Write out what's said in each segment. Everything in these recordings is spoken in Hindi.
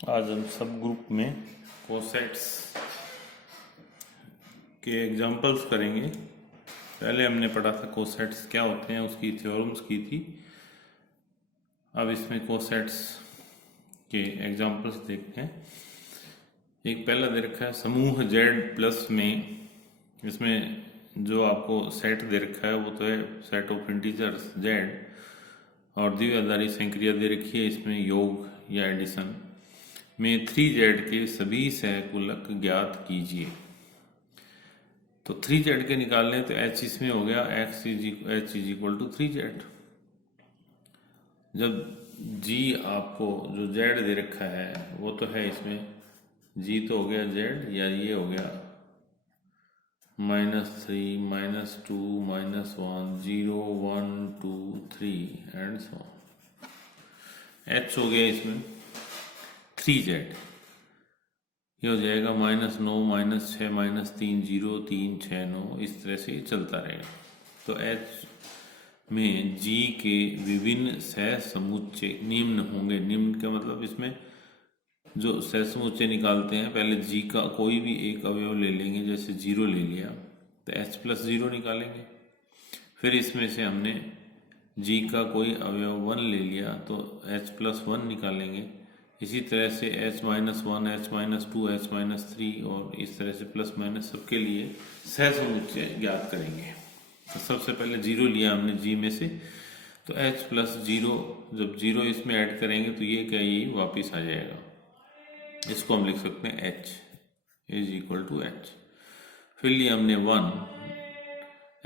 आज हम सब ग्रुप में कोसेट्स के एग्जांपल्स करेंगे। पहले हमने पढ़ा था कोसेट्स क्या होते हैं, उसकी थ्योरम्स की थी। अब इसमें कोसेट्स के एग्जांपल्स देखते हैं। एक पहला दे रखा है समूह Z प्लस में। इसमें जो आपको सेट दे रखा है वो तो है सेट ऑफ इंटीजर्स Z, और द्विआधारी संक्रिया दे रखी है इसमें योग या एडिशन में 3Z के सभी सहगुणक ज्ञात कीजिए। तो 3Z के निकाल लें तो H इसमें हो गया H is equal to 3Z। जब G आपको जो Z दे रखा है वो तो है इसमें G तो हो गया Z, या ये हो गया -3 -2 -1 0 1 2 3 एंड सो ऑन। H हो गया इसमें 3Z, ये हो जाएगा -9 -6 -3 0 3 6 9, इस तरह से चलता रहेगा। तो H में G के विभिन्न सह समुच्चय निम्न होंगे। निम्न का मतलब इसमें जो सह समुच्चय निकालते हैं पहले G का कोई भी एक अवयव ले लेंगे, जैसे 0 ले लिया तो H प्लस 0 निकालेंगे। फिर इसमें से हमने G का कोई अवयव 1 ले लिया तो H प्लस 1 निकालेंगे। इसी तरह से H-1, H-2, H-3 और इस तरह से प्लस माइनस सबके लिए सह समुच्चय ज्ञात करेंगे। तो सबसे पहले 0 लिया हमने G में से, तो H प्लस 0, जब 0 इसमें ऐड करेंगे तो ये क्या, ये वापिस आ जाएगा। इसको हम लिख सकते हैं H is equal to H। फिर लिया हमने 1,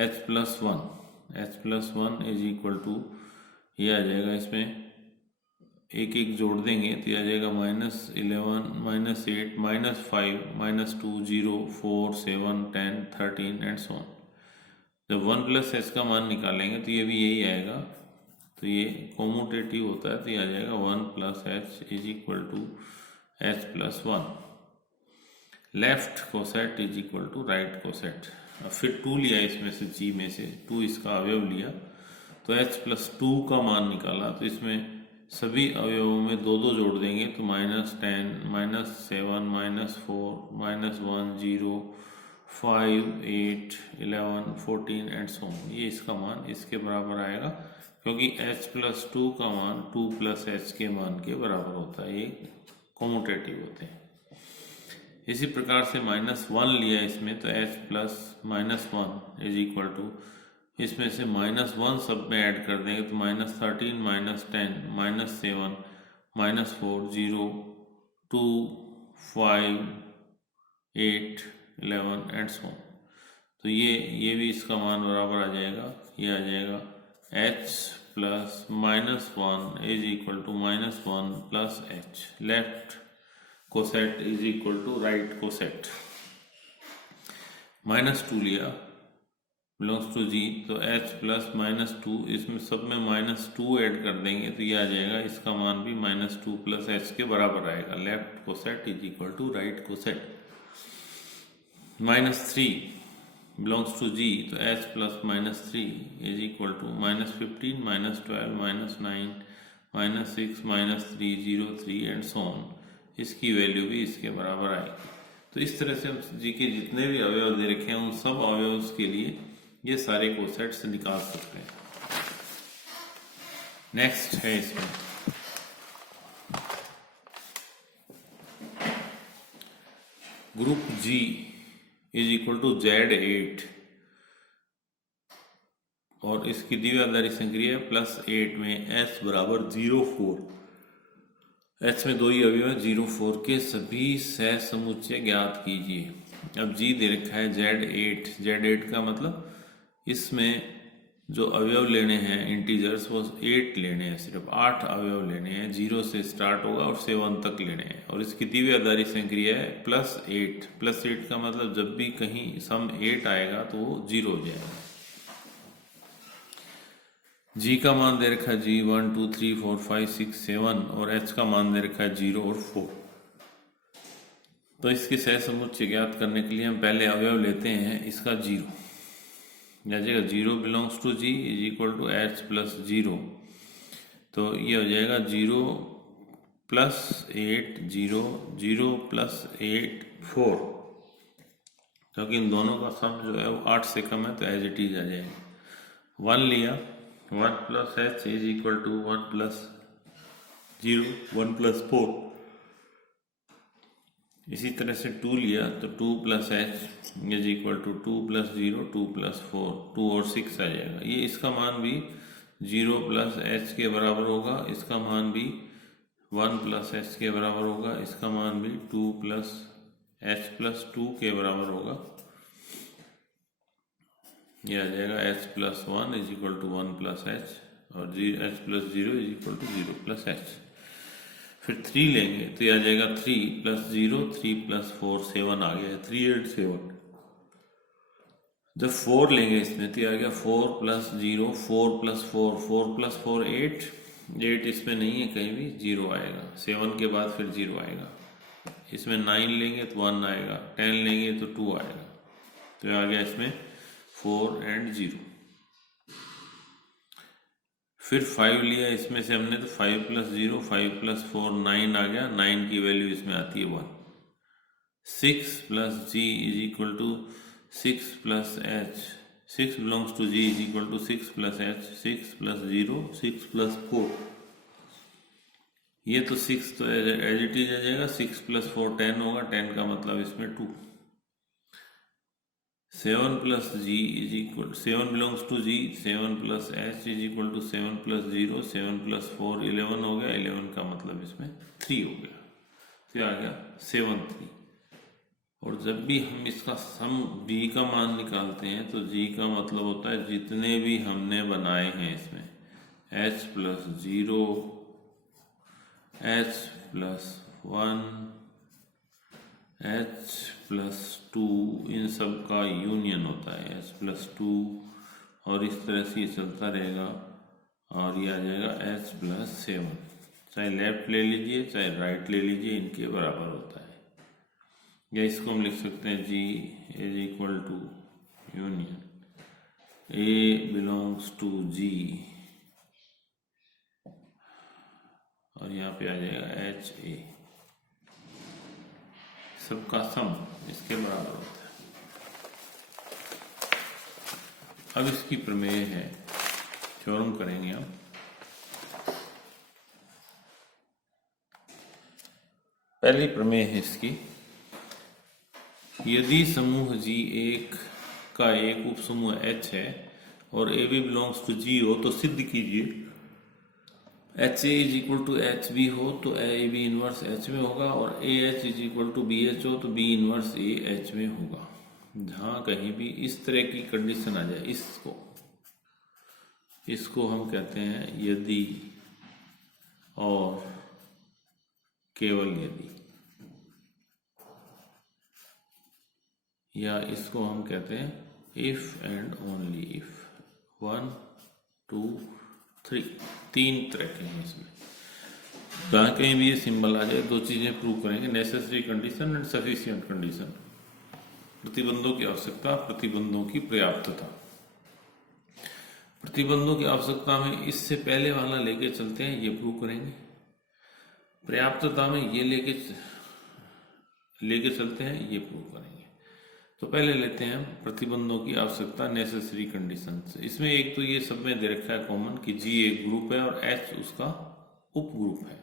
H plus 1 is equal to, ये आ जाएगा इसमें एक एक जोड़ देंगे तो आ जाएगा -11 -8 -5 -2 0 4 7 10 13 एंड सो ऑन। जब 1 प्लस H का मान निकालेंगे तो ये भी यही आएगा, तो ये कॉम्यूटेटिव होता है तो ये आ जाएगा 1 plus H is equal to H plus 1। Left coset is equal to right coset. अब फिर 2 लिया इसमें से, G में से 2 इसका अवयव लिया तो H प्लस 2 का मान निकाला, तो इसमें सभी अवयवों में 2 जोड़ देंगे तो -10 -7 -4 -1 0 5 8 11 14 एंड सो ऑन। ये इसका मान इसके बराबर आएगा, क्योंकि H प्लस 2 का मान 2 प्लस H के मान के बराबर होता है, ये कॉम्यूटेटिव होते हैं। इसी प्रकार से -1 लिया इसमें तो H plus -1 is equal to, इसमें से -1 सब में ऐड कर देंगे तो -13 -10 -7 -4 0 2 5 8 11 एंड सो ऑन। तो ये भी इसका मान बराबर आ जाएगा, ये आ जाएगा H plus -1 is equal to -1 plus H। Left coset is equal to right coset. -2 लिया बिलोंग्स टू G, तो H प्लस -2, इसमें सब में -2 ऐड कर देंगे तो ये आ जाएगा, इसका मान भी -2 प्लस H के बराबर आएगा। Left coset is equal to right coset. -3 belongs to G, तो H plus -3 is equal to -15 -12 -9 -6 -3 0 3 and so on. इसकी वैल्यू भी इसके बराबर आएगी। तो इस तरह से हम G के जितने भी अवयव दे रखे हैं उन सब अवयव के लिए ये सारे कोसेट्स निकाल सकते हैं। नेक्स्ट है इसमें group G is equal to Z8 और इसकी द्विआधारी संक्रिया +8 में S बराबर 0 4। H में 2 ही अवयव है, 0 4 के सभी सह समुच्चय ज्ञात कीजिए। अब G दे रखा है Z8 का मतलब इसमें जो अवयव लेने हैं इंटीजर्स वो 8 लेने हैं, सिर्फ 8 अवयव लेने हैं, 0 से स्टार्ट होगा और 7 तक लेने हैं। और इसकी द्विआधारी संक्रिया है +8 का मतलब जब भी कहीं सम 8 आएगा तो वो 0 हो जाएगा। G का मान दे रखा है G 1 2 3 4 5 6 7 और H का मान दे रखा है 0 और 4। तो इसके सह समुच्चय ज्ञात करने के लिए हम पहले अवयव लेते हैं इसका 0, आ जाएगा 0 belongs to G is equal to H plus 0। तो ये हो जाएगा 0 +8 0 0 +8 4, क्योंकि इन दोनों का सम जो है वो 8 से कम है तो एज इट इज आ जाएगा। 1 लिया, 1 + h इज इक्वल टू 1 + 0 1 + 4। इसी तरह से 2 लिया तो 2 + h इज इक्वल टू 2 + 0 2 + 4, 2 और 6 आ जाएगा। ये इसका मान भी 0 + h के बराबर होगा, इसका मान भी 1 + h के बराबर होगा, इसका मान भी 2 + h + 2 के बराबर होगा। ये आ जाएगा h + 1 is equal to 1 + h और h + 0 is equal to 0 + h। फिर 3 लेंगे तो ये आ जाएगा 3 + 0 3 + 4 7 आ गया, 3 8 7। जब 4 लेंगे इसमें तो ये आ गया 4 + 0 4 + 4 4 + 4 8, 8 इसमें नहीं है कहीं भी, 0 आएगा। 7 के बाद फिर 0 आएगा। इसमें 9 लेंगे तो 1 आएगा, 10 लेंगे तो 2 आएगा, तो ये आ गया इसमें 4 और 0। फिर 5 लिया इसमें से हमने तो 5 + 0 5 + 4 9 आ गया, 9 की वैल्यू इसमें आती है 1। 6 + g is equal to 6 + h, 6 belongs to g is equal to 6 + h, 6 + 0 6 + 4। ये तो 6 तो एज इट इज आ जाएगा, 6 + 4 10 होगा, 10 का मतलब इसमें 2। 7 + g is equal 7 belongs to g, 7 + h is equal to 7 + 0 7 + 4 11 हो गया, 11 का मतलब इसमें 3 हो गया, तो आ गया 7 3। और जब भी हम इसका सम b का मान निकालते हैं तो g का मतलब होता है जितने भी हमने बनाए हैं इसमें, h + 0 h + 1 h + 2, इन सब का यूनियन होता है h + 2, और इस तरह से ये चलता रहेगा और ये आ जाएगा h + 7। चाहे लेफ्ट ले लीजिए चाहे राइट ले लीजिए, इनके बराबर होता है। या इसको हम लिख सकते हैं g is equal to union a belongs to g, और यहाँ पे आ जाएगा h a, सबका सम इसके बराबर होता है। अब इसकी प्रमेय है, थ्योरम करेंगे हम। पहली प्रमेय है इसकी, यदि समूह G1 का एक उप समूह H है और AB बिलोंग्स टू G हो तो सिद्ध कीजिए HA is equal to HB हो तो AB इनवर्स H में होगा, और AH is equal to BH हो तो B इनवर्स AH में होगा। जहाँ कहीं भी इस तरह की कंडीशन आ जाए, इसको हम कहते हैं यदि और केवल यदि, या इसको हम कहते हैं इफ एंड ओनली इफ। 1 2 3, 3 तरह के हैं इसमें। जहाँ कहीं भी ये सिंबल आ जाए, 2 चीजें प्रूव करेंगे, necessary condition and sufficient condition. प्रतिबंधों की आवश्यकता, प्रतिबंधों की पर्याप्तता। प्रतिबंधों की आवश्यकता में इससे पहले वाला लेके चलते हैं, ये प्रूव करेंगे। पर्याप्तता में ये लेके चलते हैं, ये प्रूव करेंगे। तो पहले लेते हैं प्रतिबंधों की आवश्यकता, नेसेसरी कंडीशंस। इसमें एक तो ये सब में दे रखा है कॉमन कि G एक ग्रुप है और H उसका उप ग्रुप है।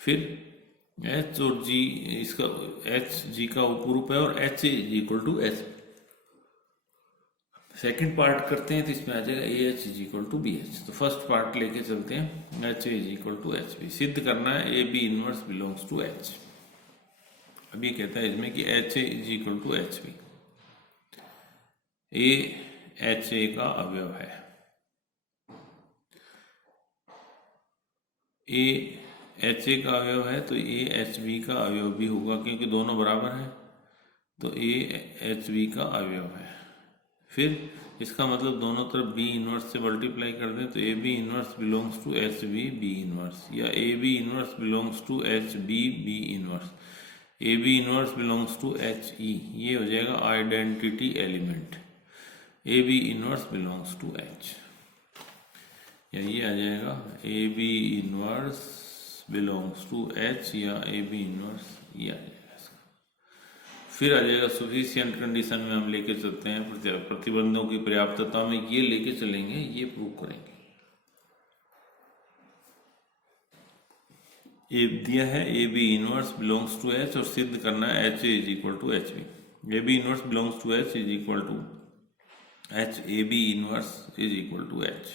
फिर H और G, इसका H G का उप ग्रुप है और HA is equal to H। Second part करते हैं तो इसमें आ जाएगा AH is equal to BH। तो फर्स्ट पार्ट लेके चलते हैं, HA is equal to HB। सिद्ध करना है AB inverse belongs to H। अभी कहता है इसमें कि HA is equal to HB। A HA का अवयव है, A HA का अवयव है तो A HB का अवयव भी होगा, क्योंकि दोनों बराबर हैं, तो A HB का अवयव है। फिर इसका मतलब दोनों तरफ B इनवर्स से मल्टीप्लाई कर दें तो AB inverse belongs to HB B inverse, या AB inverse belongs to HB B inverse, AB inverse belongs to HE। ये हो जाएगा identity element, AB inverse belongs to H, या ये आ जाएगा AB inverse belongs to H या ए बी इनवर्स ये आ जाएगा इसका। फिर आ जाएगा सफिशिएंट कंडीशन में हम लेके चलते हैं प्रतिबंधों की पर्याप्तता में, ये लेके चलेंगे, ये प्रूव करेंगे। ए दिया है A B inverse belongs to H और सिद्ध करना है H A is equal to H B. A B inverse belongs to H is equal to H A B inverse is equal to H.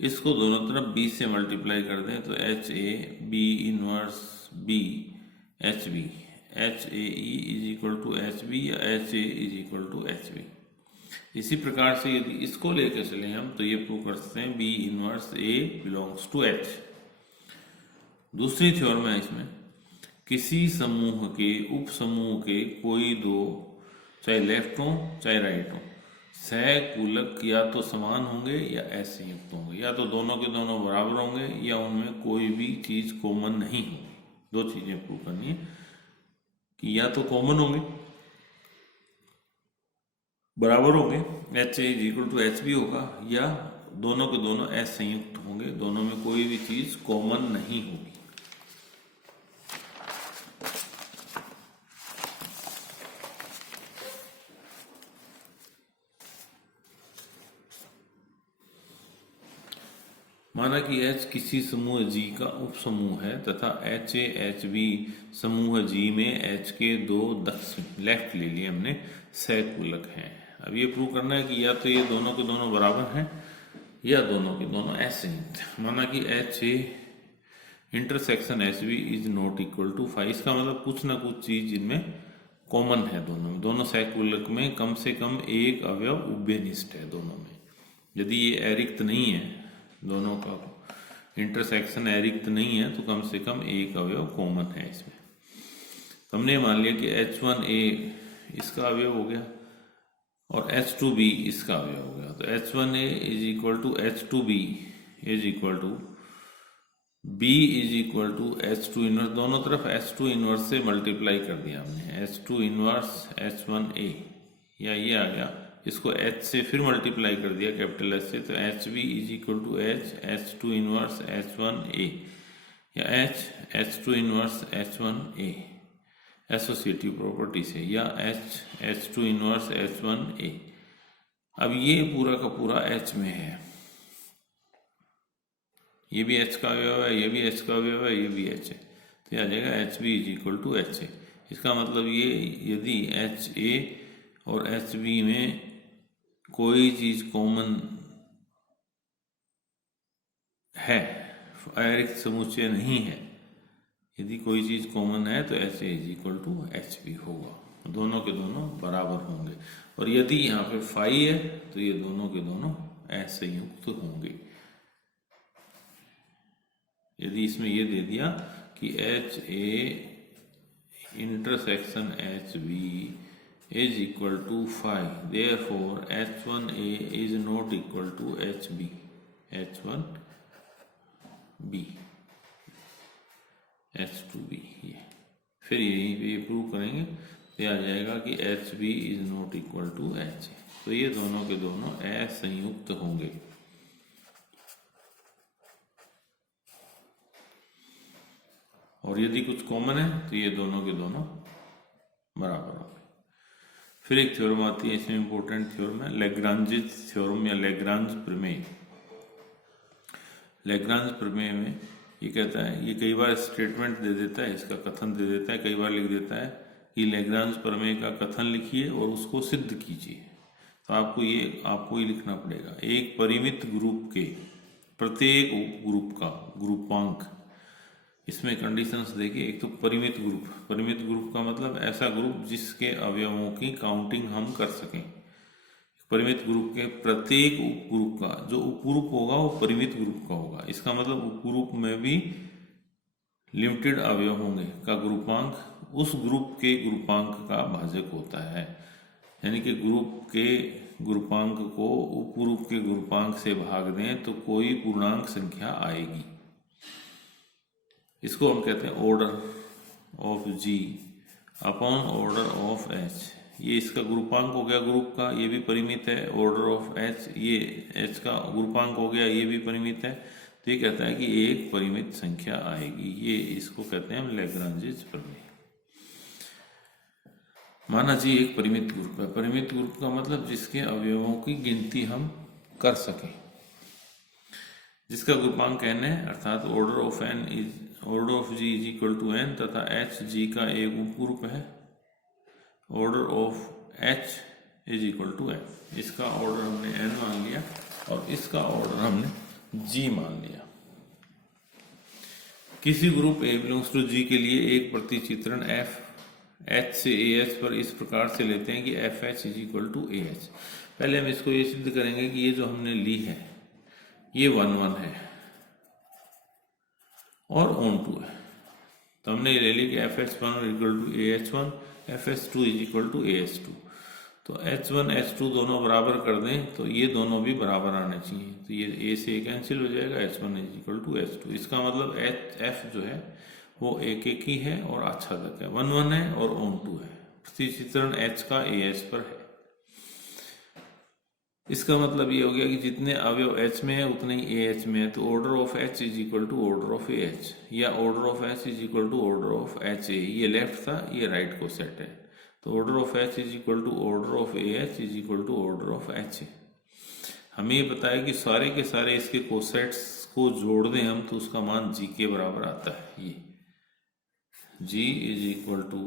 इसको दोनों तरफ बी से मल्टीप्लाई कर दें तो H A B inverse B H B, H A E is equal to H B या H A is equal to H B. इसी प्रकार से यदि इसको लेकर चले हम तो ये प्रूव कर सकते हैं B inverse A belongs to H. दूसरी थ्योरम है इसमें, किसी समूह के उप समूह के कोई दो, चाहे लेफ्ट हो चाहे राइट हो, सहकूलक या तो समान होंगे या असंयुक्त होंगे, या तो दोनों के दोनों बराबर होंगे या उनमें कोई भी चीज कॉमन नहीं होगी। दो चीजें प्रूव करनी है कि या तो कॉमन होंगे, बराबर होंगे, H A is equal to H B होगा, या दोनों के दोनों असंयुक्त होंगे, दोनों में कोई भी चीज कॉमन नहीं होगी। माना कि H किसी समूह G का उप समूह है तथा एच ए एच बी समूह G में H के दो दक्षिण लेफ्ट ले लिए हमने सहकूलक हैं। अब ये प्रूव करना है कि या तो ये दोनों के दोनों बराबर हैं या दोनों के दोनों असंयुक्त। माना कि H A intersection H B is not equal to 5, इसका मतलब कुछ ना कुछ चीज इनमें कॉमन है, दोनों सहकूलक में कम से कम एक अवयव उभयनिष्ठ है दोनों में। यदि ये अरिक्त नहीं है, दोनों का इंटरसेक्शन अरिक्त नहीं है, तो कम से कम एक अवयव कॉमन है इसमें। तो हमने मान लिया कि H1A इसका अवयव हो गया और H2B इसका अवयव हो गया, तो H1A is equal to H2B is equal to B is equal to H2 inverse, दोनों तरफ H2 इनवर्स से मल्टीप्लाई कर दिया हमने, H2 इनवर्स H1A, या ये आ गया, इसको H से फिर मल्टीप्लाई कर दिया कैपिटल H से, तो HB is equal to H H2 inverse H1A या H H2 inverse H1A associative property से, या H H2 इनवर्स H1A। अब ये पूरा का पूरा H में है, ये भी H का अवयव है, ये भी H का अवयव है, ये भी H है, तो ये आ जाएगा HB is equal to HA। इसका मतलब ये यदि HA और HB में कोई चीज कॉमन है, अरिक्त समुच्चय नहीं है, यदि कोई चीज कॉमन है तो H A is equal to H B होगा, दोनों के दोनों बराबर होंगे। और यदि यहाँ पे फाई है तो ये दोनों के दोनों असंयुक्त होंगे। यदि इसमें ये दे दिया कि H A intersection H B is equal to phi, therefore H1A is not equal to HB, H1B, H2B। ये फिर यही पे ये प्रूव करेंगे तो आ जाएगा कि HB is not equal to HA, तो ये दोनों के दोनों असंयुक्त होंगे। और यदि कुछ कॉमन है तो ये दोनों के दोनों बराबर होंगे। फिर एक थ्योरम आती है, इसमें इंपॉर्टेंट थ्योरम है लैग्रांजिस थ्योरम या लैग्रांज प्रमेय। लैग्रांज प्रमेय में ये कहता है, ये कई बार स्टेटमेंट दे देता है, इसका कथन दे देता है, कई बार लिख देता है कि लैग्रांज प्रमेय का कथन लिखिए और उसको सिद्ध कीजिए। तो आपको ये लिखना पड़ेगा, एक परिमित ग्रुप के प्रत्येक उप ग्रुप का ग्रुपांक, इसमें कंडीशंस देखिए। एक तो परिमित ग्रुप का मतलब ऐसा ग्रुप जिसके अवयवों की काउंटिंग हम कर सकें। परिमित ग्रुप के प्रत्येक उप ग्रुप का जो उपग्रुप होगा वो परिमित ग्रुप का होगा, इसका मतलब उपग्रुप में भी लिमिटेड अवयव होंगे का ग्रुपांक उस ग्रुप के ग्रुपांक का भाजक होता है। यानी कि ग्रुप के ग्रुपांक को उपग्रुप के ग्रुपांक से भाग दें तो कोई पूर्णांक संख्या आएगी। इसको हम कहते हैं order of G upon order of H। ये इसका ग्रुपांक हो गया ग्रुप का, ये भी परिमित है। ऑर्डर ऑफ H, ये H का ग्रुपांक हो गया, ये भी परिमित है। तो ये कहता है कि एक परिमित संख्या आएगी, ये इसको कहते हैं हम लैग्रांजेस प्रमेय। माना जी एक परिमित ग्रुप है, परिमित ग्रुप का मतलब जिसके अवयवों की गिनती हम कर सकें, जिसका ग्रुपांक n है, अर्थात order of G is equal to n, तथा h जी का एक उपग्रुप है, order of h is equal to n। इसका ऑर्डर हमने n मान लिया और इसका ऑर्डर हमने g मान लिया। किसी group A belongs to G के लिए एक प्रतिचित्रण f h से ah पर इस प्रकार से लेते हैं कि fh is equal to ah। पहले हम इसको ये सिद्ध करेंगे कि ये जो हमने ली है ये 1 1 है और ऑन टू है, तो हमने ये ले ली कि fh1 equal to ah1, fh2 is equal to ah2। तो h1 h2 दोनों बराबर कर दें तो ये दोनों भी बराबर आने चाहिए, तो ये a से कैंसिल हो जाएगा, h1 is equal to h2। इसका मतलब f जो है वो एक एक ही है और आच्छादक है, 1 1 है और ऑन टू है, प्रतिचित्रण h का ah पर है। इसका मतलब ये हो गया कि जितने अवयव h में है उतने ही ah में है, तो order of h is equal to order of ah, या order of h is equal to order of ha। ये लेफ्ट था, ये राइट को सेट है, तो order of h is equal to order of ah is equal to order of ha। हमें ये पता है कि सारे के सारे इसके कोसेट्स को जोड़ दें हम तो उसका मान g के बराबर आता है। ये g is equal to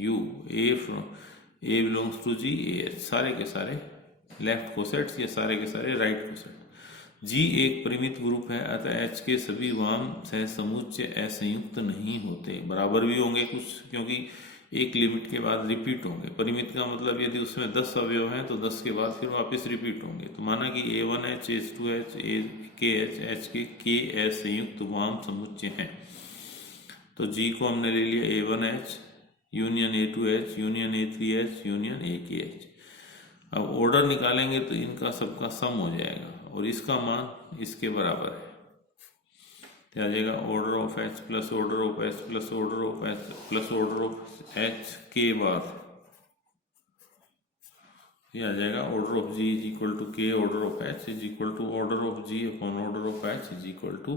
u a belongs to g ah, सारे के सारे लेफ्ट कोसेट्स, ये सारे के सारे राइट कोसेट। g एक परिमित ग्रुप है, अतः h के सभी वाम सहसमुच्चय असंयुक्त नहीं होते, बराबर भी होंगे कुछ, क्योंकि एक लिमिट के बाद रिपीट होंगे। परिमित का मतलब यदि उसमें 10 अवयव हैं तो 10 के बाद फिर वापस रिपीट होंगे। तो माना कि a1h h2h kh h के k असंयुक्त वाम समुच्चय हैं, तो g को हमने ले लिया a1h union a2h union a3h union akh। अब ऑर्डर निकालेंगे तो इनका सबका सम हो जाएगा और इसका मान इसके बराबर है, क्या आ जाएगा, order of h plus order of h plus order of h plus order of h के बाद ये आ जाएगा order of g is equal to k order of h is equal to order of g upon order of h is equal to